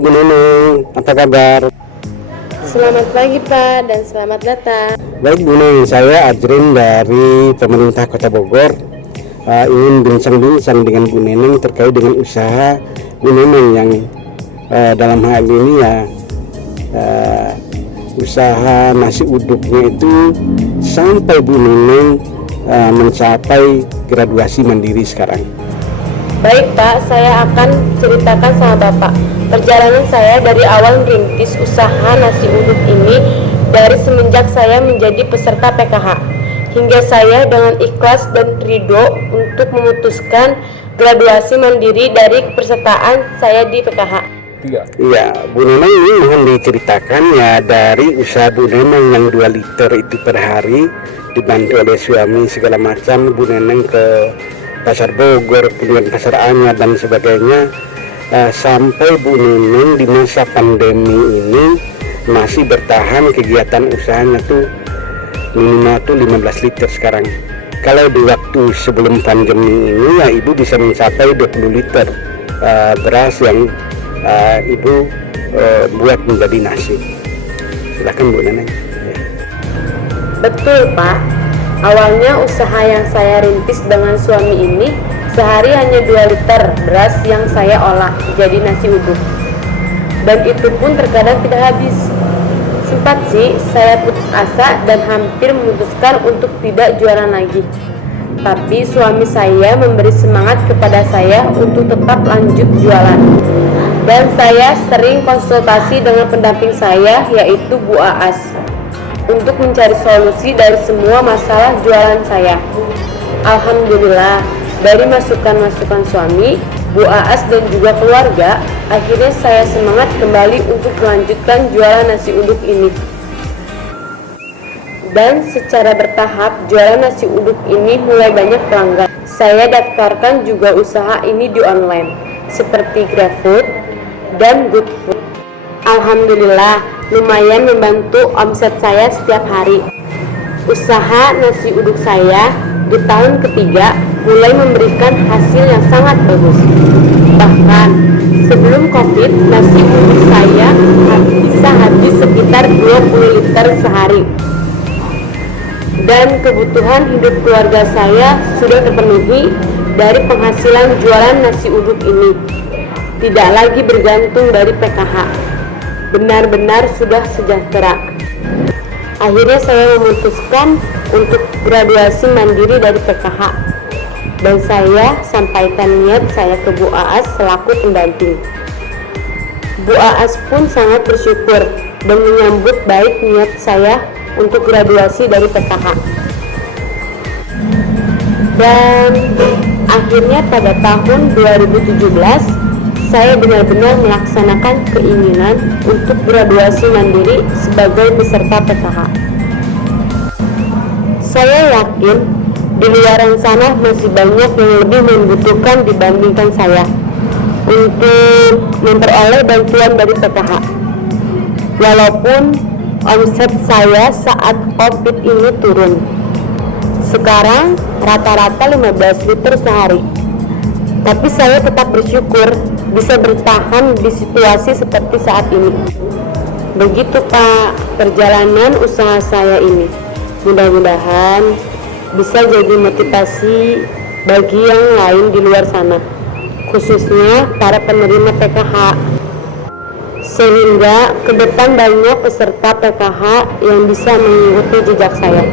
Bu Neneng, apa kabar? Selamat pagi Pak dan selamat datang. Baik Bu Neneng, saya Ajrin dari pemerintah Kota Bogor. Ingin bincang-bincang dengan Bu Neneng terkait dengan usaha Bu Neneng yang dalam hal ini ya usaha nasi uduknya itu sampai Bu Neneng mencapai graduasi mandiri sekarang. Baik Pak, saya akan ceritakan sama Bapak perjalanan saya dari awal merintis usaha nasi uduk ini, dari semenjak saya menjadi peserta PKH hingga saya dengan ikhlas dan ridho untuk memutuskan graduasi mandiri dari kepesertaan saya di PKH. Iya, Bu Neneng ini mohon diceritakan ya dari usaha Bu Neneng yang 2 liter itu per hari dibantu oleh suami segala macam. Bu Neneng ke Pasar Bogor, kemudian Pasar Anyar dan sebagainya, sampai Bu Neneng di masa pandemi ini masih bertahan kegiatan usahanya tuh minimal tuh 15 liter sekarang. Kalau di waktu sebelum pandemi ini ya Ibu bisa mencapai 20 liter beras yang Ibu buat menjadi nasi. Silakan Bu Neneng. Betul Pak. Awalnya usaha yang saya rintis dengan suami ini sehari hanya 2 liter beras yang saya olah jadi nasi uduk, dan itu pun terkadang tidak habis. Sempat sih saya putus asa dan hampir memutuskan untuk tidak jualan lagi, tapi suami saya memberi semangat kepada saya untuk tetap lanjut jualan, dan saya sering konsultasi dengan pendamping saya yaitu Bu Aas untuk mencari solusi dari semua masalah jualan saya. Alhamdulillah, dari masukan-masukan suami, Bu Aas dan juga keluarga, akhirnya saya semangat kembali untuk melanjutkan jualan nasi uduk ini. Dan secara bertahap, jualan nasi uduk ini mulai banyak pelanggan. Saya daftarkan juga usaha ini di online, seperti GrabFood dan GoodFood. Alhamdulillah, lumayan membantu omset saya setiap hari. Usaha nasi uduk saya di tahun ketiga mulai memberikan hasil yang sangat bagus. Bahkan sebelum COVID, nasi uduk saya bisa habis sekitar 20 liter sehari. Dan kebutuhan hidup keluarga saya sudah terpenuhi dari penghasilan jualan nasi uduk ini. Tidak lagi bergantung dari PKH. Benar-benar sudah sejahtera. Akhirnya saya memutuskan untuk graduasi mandiri dari PKH, dan saya sampaikan niat saya ke Bu Aas selaku pendamping. Bu Aas pun sangat bersyukur dan menyambut baik niat saya untuk graduasi dari PKH. Dan akhirnya pada tahun 2017 saya benar-benar melaksanakan keinginan untuk graduasi mandiri sebagai peserta PKH. Saya yakin di luar sana masih banyak yang lebih membutuhkan dibandingkan saya untuk memperoleh bantuan dari PKH. Walaupun omset saya saat COVID ini turun, sekarang rata-rata 15 liter sehari, tapi saya tetap bersyukur bisa bertahan di situasi seperti saat ini. Begitu Pak perjalanan usaha saya ini. Mudah-mudahan bisa jadi motivasi bagi yang lain di luar sana, khususnya para penerima PKH, sehingga ke depan banyak peserta PKH yang bisa mengikuti jejak saya.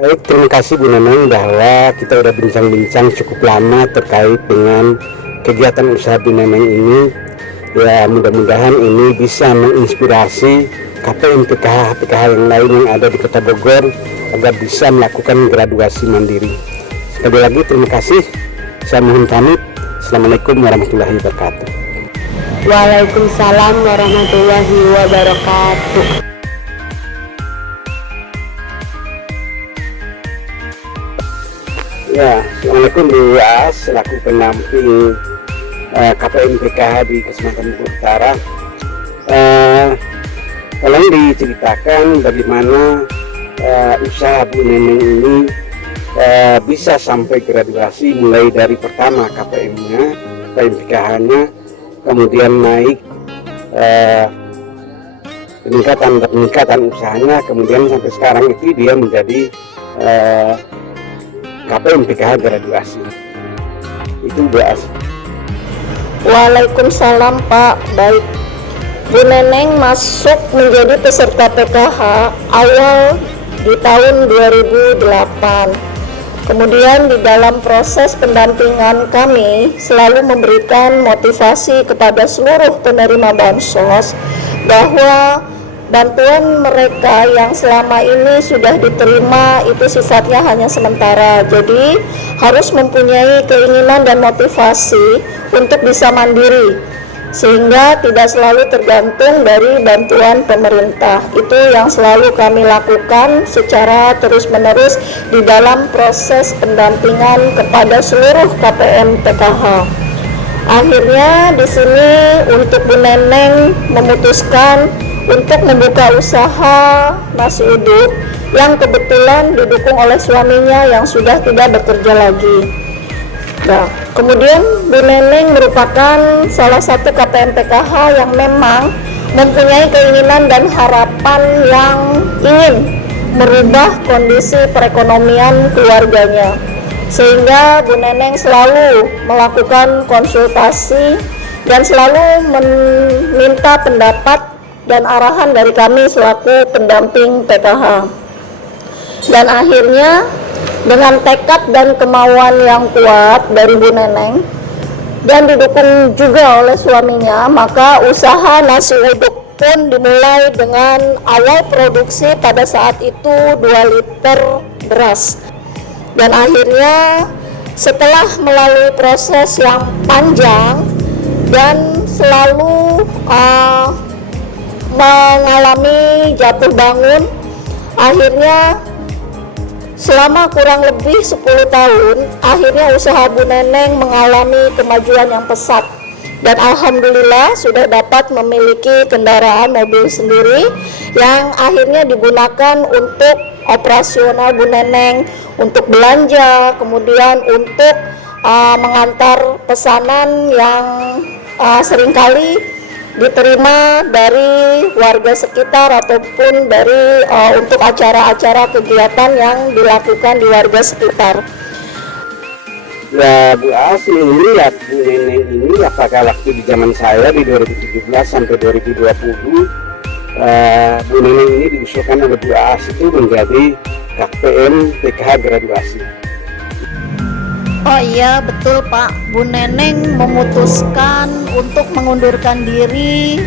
Baik, terima kasih Bu Neneng bahwa kita udah bincang-bincang cukup lama terkait dengan kegiatan usaha Bu Neneng ini. Ya mudah-mudahan ini bisa menginspirasi KPM PKH yang lain yang ada di Kota Bogor agar bisa melakukan graduasi mandiri. Sekali lagi terima kasih. Saya mohon pamit. Assalamualaikum warahmatullahi wabarakatuh. Waalaikumsalam warahmatullahi wabarakatuh. Ya, Assalamualaikum Bu Aas selaku pendamping KPM PKH di Kecamatan Bogor Utara. Tolong diceritakan bagaimana usaha Bu Neneng ini bisa sampai graduasi, mulai dari pertama KPM-nya, KPM PKH-nya, kemudian naik peningkatan usahanya, kemudian sampai sekarang itu dia menjadi KPM PKH graduasi. Itu Bu As. Waalaikumsalam Pak. Baik, Bu Neneng masuk menjadi peserta PKH awal di tahun 2008. Kemudian di dalam proses pendampingan kami selalu memberikan motivasi kepada seluruh penerima bansos bahwa bantuan mereka yang selama ini sudah diterima itu sifatnya hanya sementara. Jadi harus mempunyai keinginan dan motivasi untuk bisa mandiri, sehingga tidak selalu tergantung dari bantuan pemerintah. Itu yang selalu kami lakukan secara terus-menerus di dalam proses pendampingan kepada seluruh KPM PKH. Akhirnya di sini untuk Bu Neneng memutuskan untuk membuka usaha nasi uduk yang kebetulan didukung oleh suaminya yang sudah tidak bekerja lagi. Nah, kemudian Bu Neneng merupakan salah satu KPM PKH yang memang mempunyai keinginan dan harapan yang ingin merubah kondisi perekonomian keluarganya, sehingga Bu Neneng selalu melakukan konsultasi dan selalu meminta pendapat dan arahan dari kami selaku pendamping PKH. Dan akhirnya dengan tekad dan kemauan yang kuat dari Bu Neneng dan didukung juga oleh suaminya, maka usaha nasi uduk pun dimulai dengan awal produksi pada saat itu 2 liter beras. Dan akhirnya setelah melalui proses yang panjang dan selalu mengalami jatuh bangun, akhirnya selama kurang lebih 10 tahun, akhirnya usaha Bu Neneng mengalami kemajuan yang pesat. Dan alhamdulillah sudah dapat memiliki kendaraan mobil sendiri yang akhirnya digunakan untuk operasional Bu Neneng, untuk belanja, kemudian untuk mengantar pesanan yang seringkali diterima dari warga sekitar ataupun dari untuk acara-acara kegiatan yang dilakukan di warga sekitar. Ya Bu As, melihat Bu Neneng ini apakah waktu di zaman saya di 2017 sampai 2020 Bu Neneng ini diusulkan oleh Bu As itu menjadi KPM PKH graduasi. Oh iya betul Pak, Bu Neneng memutuskan untuk mengundurkan diri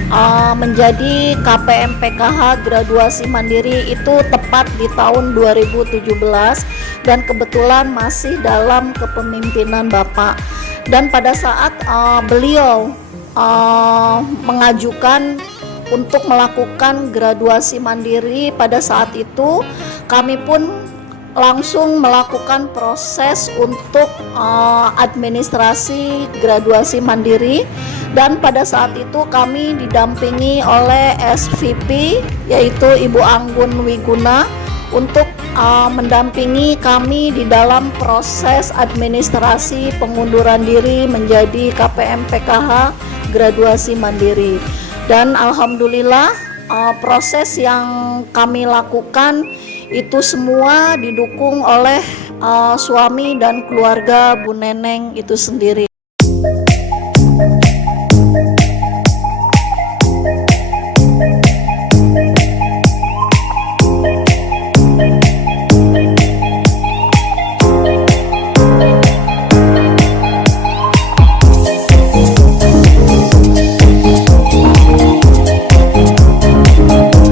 menjadi KPM PKH graduasi mandiri itu tepat di tahun 2017 dan kebetulan masih dalam kepemimpinan Bapak. Dan pada saat beliau mengajukan untuk melakukan graduasi mandiri, pada saat itu kami pun langsung melakukan proses untuk administrasi graduasi mandiri, dan pada saat itu kami didampingi oleh SVP yaitu Ibu Anggun Wiguna untuk mendampingi kami di dalam proses administrasi pengunduran diri menjadi KPM PKH graduasi mandiri. Dan alhamdulillah proses yang kami lakukan itu semua didukung oleh suami dan keluarga Bu Neneng itu sendiri.